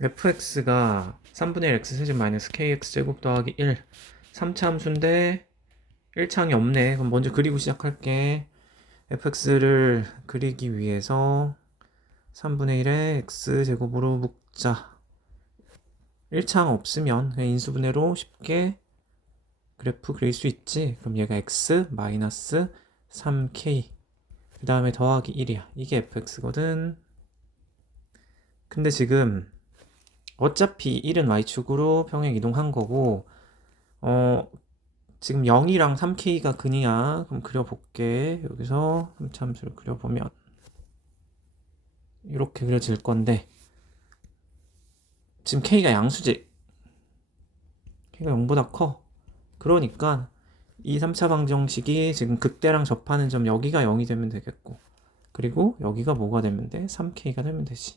fx가 3분의 1 x 세제곱 마이너스 kx 제곱 더하기 1 3차 함수인데 1창이 없네. 그럼 먼저 그리고 시작할게. fx를 그리기 위해서 3분의 1에 x 제곱으로 묶자. 1창 없으면 그냥 인수분해로 쉽게 그래프 그릴 수 있지? 그럼 얘가 x 마이너스 3k 그 다음에 더하기 1이야. 이게 fx거든. 근데 지금 어차피 1은 y축으로 평행 이동한 거고 어 지금 0이랑 3k가 근이야. 그럼 그려볼게. 여기서 함수를 그려보면 이렇게 그려질 건데 지금 k가 양수지. K가 0보다 커. 그러니까 이 3차 방정식이 지금 극대랑 접하는 점 여기가 0이 되면 되겠고 그리고 여기가 뭐가 되면 돼? 3k가 되면 되지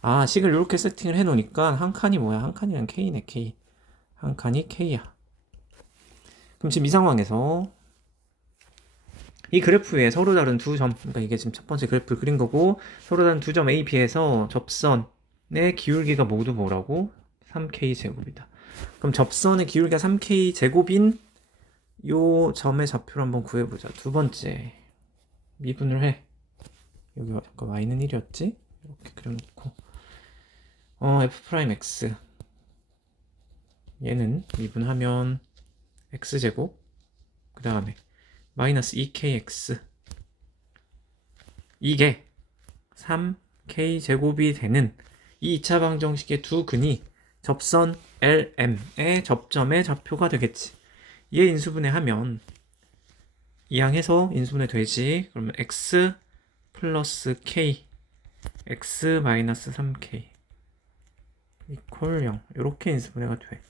아 식을 이렇게 세팅을 해 놓으니까 한 칸이 뭐야? 한 칸이랑 k네 k 한 칸이 k야 그럼 지금 이 상황에서 이 그래프 위에 서로 다른 두 점, 그러니까 이게 지금 첫 번째 그래프를 그린 거고 서로 다른 두 점 A, B에서 접선의 기울기가 모두 뭐라고? 3K 제곱이다. 그럼 접선의 기울기가 3K 제곱인 요 점의 좌표를 한번 구해보자. 두 번째 미분을 해. 여기 잠깐 y는 1이었지? 이렇게 그려놓고 어 f 프라임 x 얘는 미분하면 x제곱 그 다음에 마이너스 2kx 이게 3k 제곱이 되는 이 2차 방정식의 두 근이 접선 LM의 접점의 좌표가 되겠지. 얘 인수분해 하면 이항해서 인수분해 되지. 그러면 x 플러스 k x 마이너스 3k 이퀄 0 이렇게 인수분해가 돼.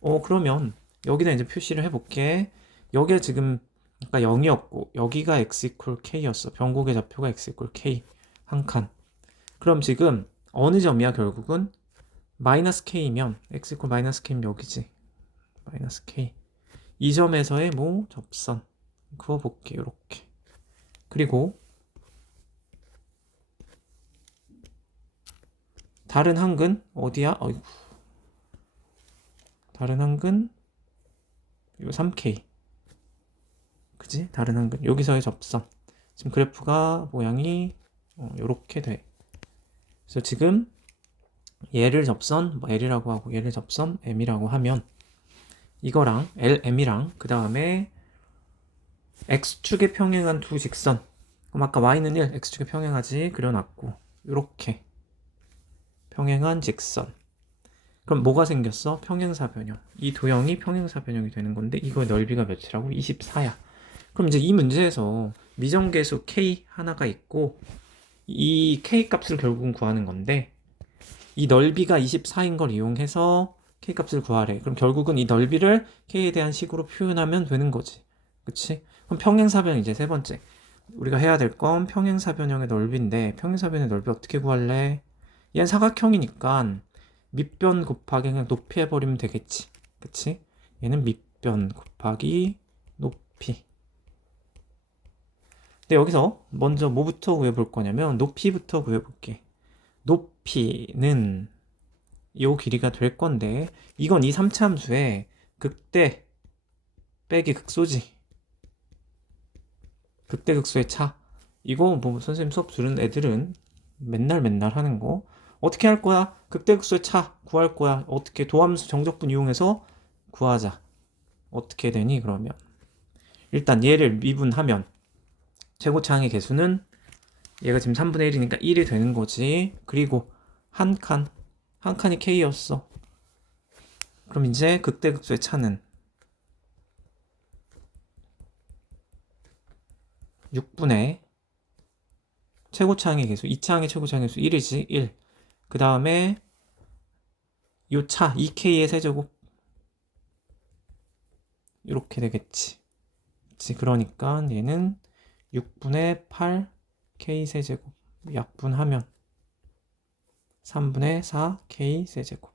어 그러면 여기다 이제 표시를 해볼게. 여기가 지금 아까 0이었고 여기가 x 이퀄 k였어. 변곡의 좌표가 x 이퀄 k 한 칸. 그럼 지금 어느 점이야 결국은 마이너스 k면 x 이퀄 마이너스 k면 여기지. 마이너스 k. 이 점에서의 뭐 접선 그어볼게 이렇게. 그리고 다른 한근? 어디야? 어이구. 다른 한근? 이거 3K 그지? 다른 한근. 여기서의 접선. 지금 그래프가 모양이 어, 이렇게 돼. 그래서 지금 얘를 접선 뭐 L이라고 하고 얘를 접선 M이라고 하면 이거랑 LM이랑 그 다음에 X축에 평행한 두 직선. 그럼 아까 Y는 1 X축에 평행하지 그려놨고. 이렇게 평행한 직선 그럼 뭐가 생겼어? 평행사 변형. 이 도형이 평행사 변형이 되는 건데 이거의 넓이가 몇이라고? 24야. 그럼 이제 이 문제에서 미정계수 k 하나가 있고 이 k 값을 결국은 구하는 건데 이 넓이가 24인 걸 이용해서 k 값을 구하래. 그럼 결국은 이 넓이를 k에 대한 식으로 표현하면 되는 거지. 그치? 그럼 평행사 변형 이제 세 번째. 우리가 해야 될 건 평행사 변형의 넓이인데 평행사 변형의 넓이 어떻게 구할래? 얘는 사각형이니까 밑변 곱하기 그냥 높이 해버리면 되겠지. 그치? 얘는 밑변 곱하기 높이. 근데 여기서 먼저 뭐부터 구해볼 거냐면 높이부터 구해볼게. 높이는 요 길이가 될 건데 이건 이 3차 함수의 극대 빼기 극소지. 극대 극소의 차. 이거 뭐 선생님 수업 들은 애들은 맨날 맨날 하는 거. 어떻게 할 거야? 극대극소의 차 구할 거야. 어떻게 도함수 정적분 이용해서 구하자. 어떻게 되니 그러면? 일단 얘를 미분하면 최고차항의 개수는 얘가 지금 3분의 1이니까 1이 되는 거지. 그리고 한 칸, 한 칸이 k였어. 그럼 이제 극대극소의 차는 6분의 최고차항의 개수, 2차항의 최고차항의 개수 1이지, 1. 그 다음에 요 차 2k의 세제곱 이렇게 되겠지. 그치? 그러니까 얘는 6분의 8k 세제곱 약분하면 3분의 4k 세제곱.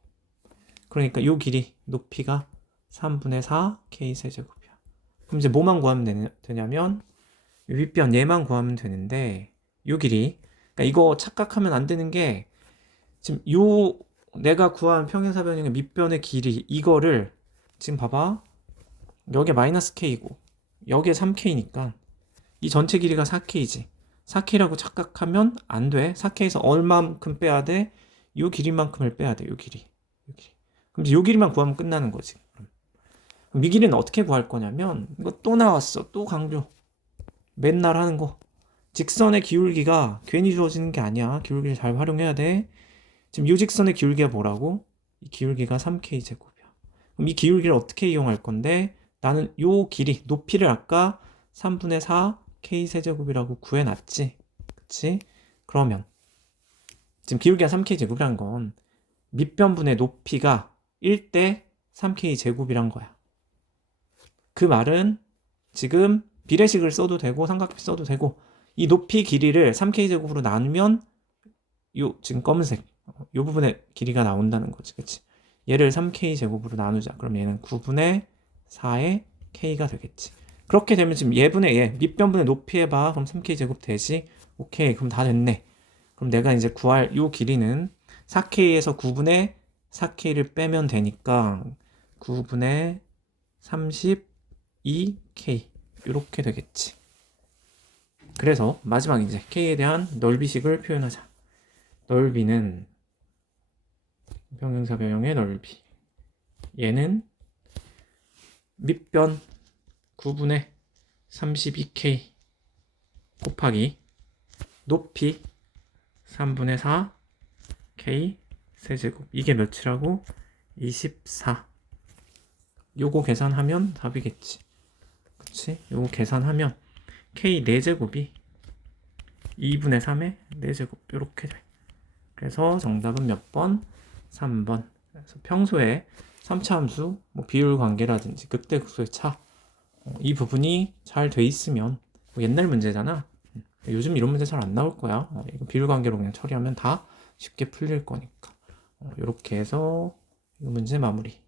그러니까 요 길이 높이가 3분의 4k 세제곱이야. 그럼 이제 뭐만 구하면 되냐면 윗변 얘만 구하면 되는데 요 길이 그러니까 이거 착각하면 안 되는 게 지금 요 내가 구한 평행사 변형의 밑변의 길이 이거를 지금 봐봐 여기 마이너스 k고 여기에 3k니까 이 전체 길이가 4k지 4k라고 착각하면 안 돼. 4k에서 얼마만큼 빼야 돼? 요 길이만큼을 빼야 돼. 요 길이. 요 길이. 그럼 이제 요 길이만 구하면 끝나는 거지. 그럼 이 길이는 어떻게 구할 거냐면 이거 또 나왔어. 또 강조. 맨날 하는 거. 직선의 기울기가 괜히 주어지는 게 아니야. 기울기를 잘 활용해야 돼. 지금 요 직선의 기울기가 뭐라고? 이 기울기가 3k 제곱이야. 그럼 이 기울기를 어떻게 이용할 건데 나는 요 길이 높이를 아까 3분의 4 k 세제곱이라고 구해놨지. 그치? 그러면 지금 기울기가 3k 제곱이란 건 밑변분의 높이가 1대 3k 제곱이란 거야. 그 말은 지금 비례식을 써도 되고 삼각비 써도 되고 이 높이 길이를 3k 제곱으로 나누면 요 지금 검은색 요 부분의 길이가 나온다는 거지. 그치? 얘를 3k 제곱으로 나누자. 그럼 얘는 9분의 4의 k가 되겠지. 그렇게 되면 지금 예분의 예, 밑변분의 높이 해봐. 그럼 3k 제곱 되지. 오케이. 그럼 다 됐네. 그럼 내가 이제 구할 요 길이는 4k에서 9분의 4k를 빼면 되니까 9분의 32k 이렇게 되겠지. 그래서 마지막 이제 k에 대한 넓이식을 표현하자. 넓이는 평행사 변형의 넓이. 얘는 밑변 9분의 32k 곱하기 높이 3분의 4 k 세제곱 이게 몇이라고? 24 요거 계산하면 답이겠지 그치? 요거 계산하면 k 4제곱이 2분의 3의 4제곱 요렇게 돼 그래서 정답은 몇 번? 3번 그래서 평소에 3차 함수 뭐 비율 관계라든지 극대 극소의 차 어, 이 부분이 잘 돼 있으면 뭐 옛날 문제잖아. 음, 요즘 이런 문제 잘 안 나올 거야. 어, 비율 관계로 그냥 처리하면 다 쉽게 풀릴 거니까. 이렇게 해서 이 문제 마무리.